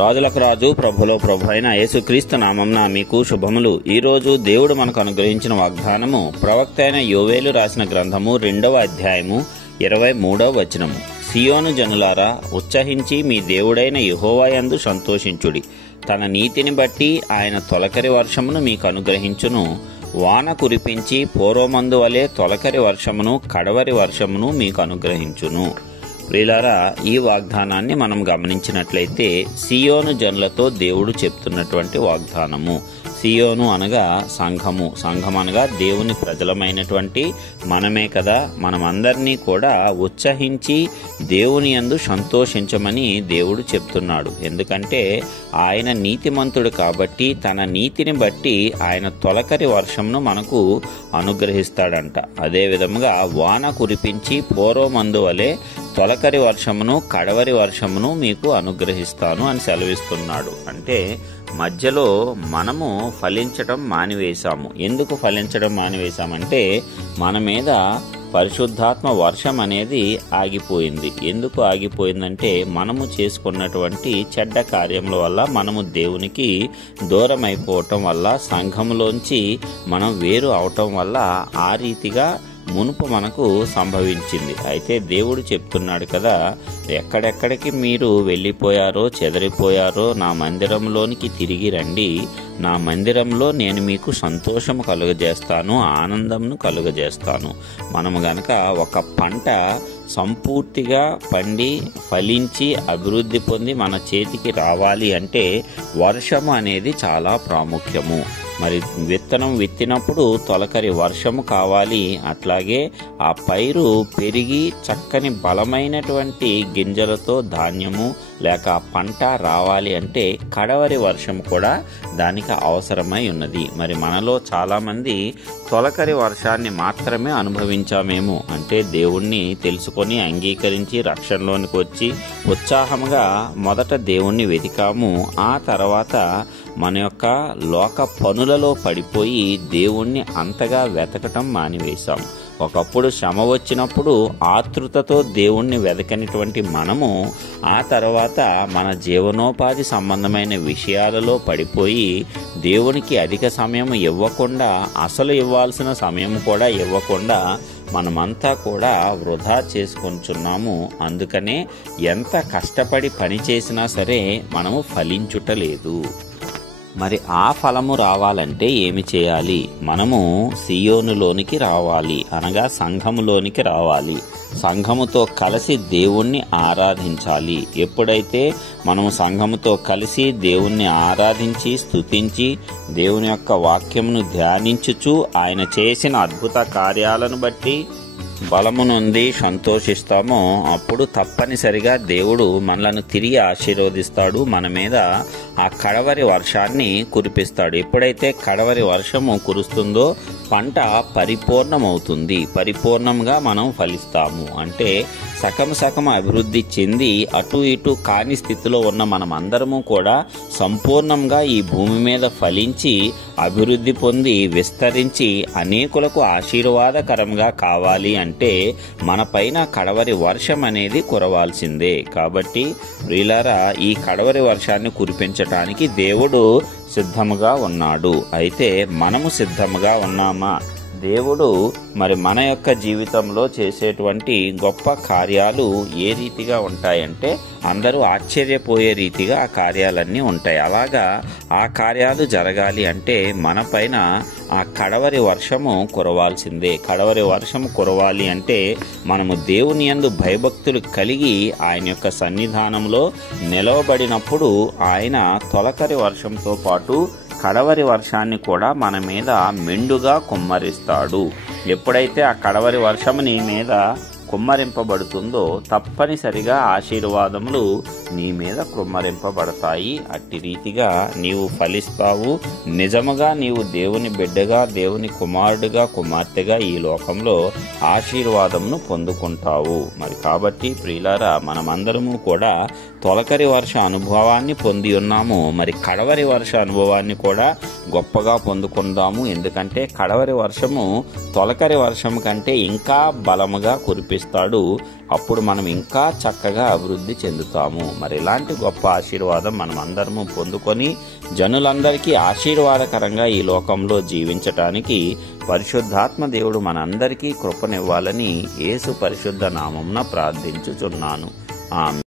రాజులకు రాజు ప్రభులో ప్రభు అయిన యేసుక్రీస్తు నామమున మీకు శుభములు. ఈరోజు దేవుడు మనకు అనుగ్రహించిన వాగ్దానము ప్రవక్త అయిన యోవేలు రాసిన గ్రంథము 2వ అధ్యాయము 23వ వచనము. సియోను జనులారా, ఉత్సహించి మీ దేవుడైన యెహోవా యందు సంతోషించుడి. తన నీతిని బట్టి ఆయన తొలకరి వర్షమును మీకు అనుగ్రహించును. వాన కురిపించి పూర్వమందు వలె తొలకరి వర్షమును కడవరి వర్షమును మీకు అనుగ్రహించును. ప్రియులారా, ఈ వాగ్దానాన్ని మనం గమనించినట్లయితే సియోను జనులతో దేవుడు చెప్తున్నటువంటి వాగ్దానము. సియోను అనగా సంఘము, సంఘం అనగా దేవుని ప్రజలమైనటువంటి మనమే కదా. మనమందరినీ కూడా ఉత్సహించి దేవుని యందు సంతోషించమని దేవుడు చెప్తున్నాడు. ఎందుకంటే ఆయన నీతిమంతుడు కాబట్టి తన నీతిని బట్టి ఆయన తొలకరి వర్షంను మనకు అనుగ్రహిస్తాడంట. అదే విధముగా వాన కురిపించి పూర్వమందు వలె తొలకరి వర్షమును కడవరి వర్షమును మీకు అనుగ్రహిస్తాను అని సెలవిస్తున్నాడు. అంటే మధ్యలో మనము ఫలించడం మానివేశాము. ఎందుకు ఫలించడం మానివేశామంటే మన మీద పరిశుద్ధాత్మ వర్షం అనేది ఆగిపోయింది. ఎందుకు ఆగిపోయిందంటే మనము చేసుకున్నటువంటి చెడ్డ కార్యముల వల్ల, మనము దేవునికి దూరం అయిపోవటం వల్ల, సంఘములోంచి మనం వేరు అవటం వల్ల ఆ రీతిగా మునుపు మనకు సంభవించింది. అయితే దేవుడు చెప్తున్నాడు కదా, ఎక్కడెక్కడికి మీరు వెళ్ళిపోయారో, చెదరిపోయారో నా మందిరంలోనికి తిరిగి రండి. నా మందిరంలో నేను మీకు సంతోషము కలుగజేస్తాను, ఆనందంను కలుగజేస్తాను. మనము గనక ఒక పంట సంపూర్తిగా పండి ఫలించి అభివృద్ధి పొంది మన చేతికి రావాలి అంటే వర్షము అనేది చాలా ప్రాముఖ్యము. మరి విత్తనం విత్తినప్పుడు తొలకరి వర్షము కావాలి. అట్లాగే ఆ పైరు పెరిగి చక్కని బలమైనటువంటి గింజలతో ధాన్యము లేక పంట రావాలి అంటే కడవరి వర్షం కూడా దానికి అవసరమై ఉన్నది. మరి మనలో చాలామంది తొలకరి వర్షాన్ని మాత్రమే అనుభవించామేమో. అంటే దేవుణ్ణి తెలుసుకొని అంగీకరించి రక్షణలోనికి వచ్చి ఉత్సాహంగా మొదట దేవుణ్ణి వెతికాము. ఆ తర్వాత మన యొక్క లోక పనులలో పడిపోయి దేవుణ్ణి అంతగా వెతకటం మానివేశాం. ఒకప్పుడు శ్రమ వచ్చినప్పుడు ఆతృతతో దేవుణ్ణి వెతకనిటువంటి మనము ఆ తర్వాత మన జీవనోపాధి సంబంధమైన విషయాలలో పడిపోయి దేవునికి అధిక సమయం ఇవ్వకుండా, అసలు ఇవ్వాల్సిన సమయం కూడా ఇవ్వకుండా మనమంతా కూడా వృధా చేసుకొంచున్నాము. అందుకనే ఎంత కష్టపడి పని చేసినా సరే మనము ఫలించుటలేదు. మరి ఆ ఫలము రావాలంటే ఏమి చేయాలి? మనము సియోనులోనికి రావాలి, అనగా సంఘములోనికి రావాలి. సంఘముతో కలిసి దేవుణ్ణి ఆరాధించాలి. ఎప్పుడైతే మనము సంఘముతో కలిసి దేవుణ్ణి ఆరాధించి స్తుతించి దేవుని యొక్క వాక్యమును ధ్యానించుచు ఆయన చేసిన అద్భుత కార్యాలను బట్టి బలము నొంది సంతోషిస్తామో అప్పుడు తప్పనిసరిగా దేవుడు మనలను తిరిగి ఆశీర్వదిస్తాడు. మన మీద ఆ కడవరి వర్షాన్ని కురిపిస్తాడు. ఎప్పుడైతే కడవరి వర్షము కురుస్తుందో పంట పరిపూర్ణమవుతుంది. పరిపూర్ణంగా మనం ఫలిస్తాము. అంటే సగం అభివృద్ధి చెంది అటు ఇటు కాని స్థితిలో ఉన్న మనమందరము కూడా సంపూర్ణంగా ఈ భూమి మీద ఫలించి అభివృద్ధి పొంది విస్తరించి అనేకులకు ఆశీర్వాదకరంగా కావాలి అంటే మన పైన కడవరి వర్షం అనేది కురవాల్సిందే. కాబట్టి ప్రియులారా, ఈ కడవరి వర్షాన్ని కురిపించటానికి దేవుడు సిద్ధముగా ఉన్నాడు. అయితే మనము సిద్ధముగా ఉన్నామా? దేవుడు మరి మన యొక్క జీవితంలో చేసేటువంటి గొప్ప కార్యాలు ఏ రీతిగా ఉంటాయంటే అందరూ ఆశ్చర్యపోయే రీతిగా ఆ కార్యాలన్నీ ఉంటాయి. అలాగా ఆ కార్యాలు జరగాలి అంటే మన పైన ఆ కడవరి వర్షము కురవాల్సిందే. కడవరి వర్షము కురవాలి అంటే మనము దేవుని యందు భయభక్తులు కలిగి ఆయన యొక్క సన్నిధానంలో నిలవబడినప్పుడు ఆయన తొలకరి వర్షంతో పాటు కడవరి వర్షాన్ని కూడా మన మీద మెండుగా కుమ్మరిస్తాడు. ఎప్పుడైతే ఆ కడవరి వర్షము నీ మీద కుమ్మరింపబడుతుందో తప్పనిసరిగా ఆశీర్వాదములు నీ మీద కుమ్మరింపబడతాయి. అట్టి రీతిగా నీవు ఫలిస్తావు. నిజముగా నీవు దేవుని బిడ్డగా, దేవుని కుమారుడిగా, కుమార్తెగా ఈ లోకంలో ఆశీర్వాదమును పొందుకుంటావు. మరి కాబట్టి ప్రియులారా, మనమందరము కూడా తొలకరి వర్ష అనుభవాన్ని పొంది ఉన్నాము, మరి కడవరి వర్ష అనుభవాన్ని కూడా గొప్పగా పొందుకుందాము. ఎందుకంటే కడవరి వర్షము తొలకరి వర్షం కంటే ఇంకా బలముగా కురిపిస్తాడు. అప్పుడు మనం ఇంకా చక్కగా అభివృద్ధి చెందుతాము. మరి ఇలాంటి గొప్ప ఆశీర్వాదం మనం అందరము పొందుకొని జనులందరికీ ఆశీర్వాదకరంగా ఈ లోకంలో జీవించటానికి పరిశుద్ధాత్మ దేవుడు మనందరికీ కృపనివ్వాలని యేసు పరిశుద్ధ నామమున ప్రార్థించుచున్నాను. ఆమేన్.